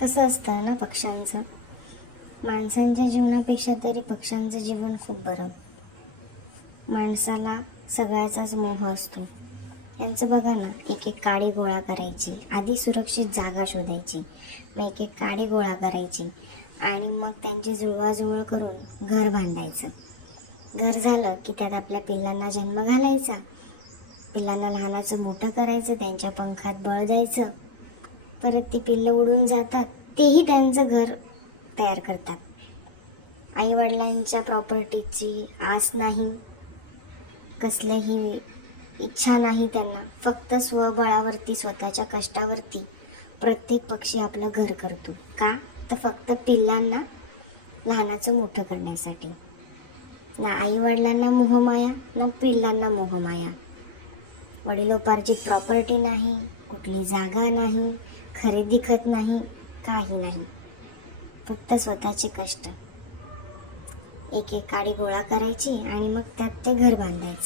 कसं असतं ना पक्ष्यांचं, माणसांच्या जीवनापेक्षा तरी पक्ष्यांचं जीवन खूप बरं. माणसाला सगळ्याचाच मोह असतो. यांचं बघा ना, एक एक काडी गोळा करायची, आधी सुरक्षित जागा शोधायची, मग एक एक काडी गोळा करायची आणि मग त्यांची जुळवाजुळव करून घर बांधायचं. घर झालं की त्यात आपल्या पिल्लांना जन्म घालायचा, पिल्लांना लहानाचं मोठं करायचं, त्यांच्या पंखात बळ द्यायचं, परत ती पिल्लं उडून जातात, तेही त्यांचं घर तयार करतात. आईवडिलांच्या प्रॉपर्टीची आस नाही, कसलीही इच्छा नाही त्यांना, फक्त स्वबळावरती, स्वतःच्या कष्टावरती प्रत्येक पक्षी आपलं घर करतो. का? तर फक्त पिल्लांना लहानाचं मोठं करण्यासाठी. ना आईवडिलांना मोहमाया, ना पिल्लांना मोहमाया. वडिलोपार्जित प्रॉपर्टी नाही, कुठली जागा नाही, खरेदी खत नाही, काही नाही, फक्त स्वतःचे कष्ट. एक एक काडी गोळा करायची आणि मग त्यात ते घर बांधायचं.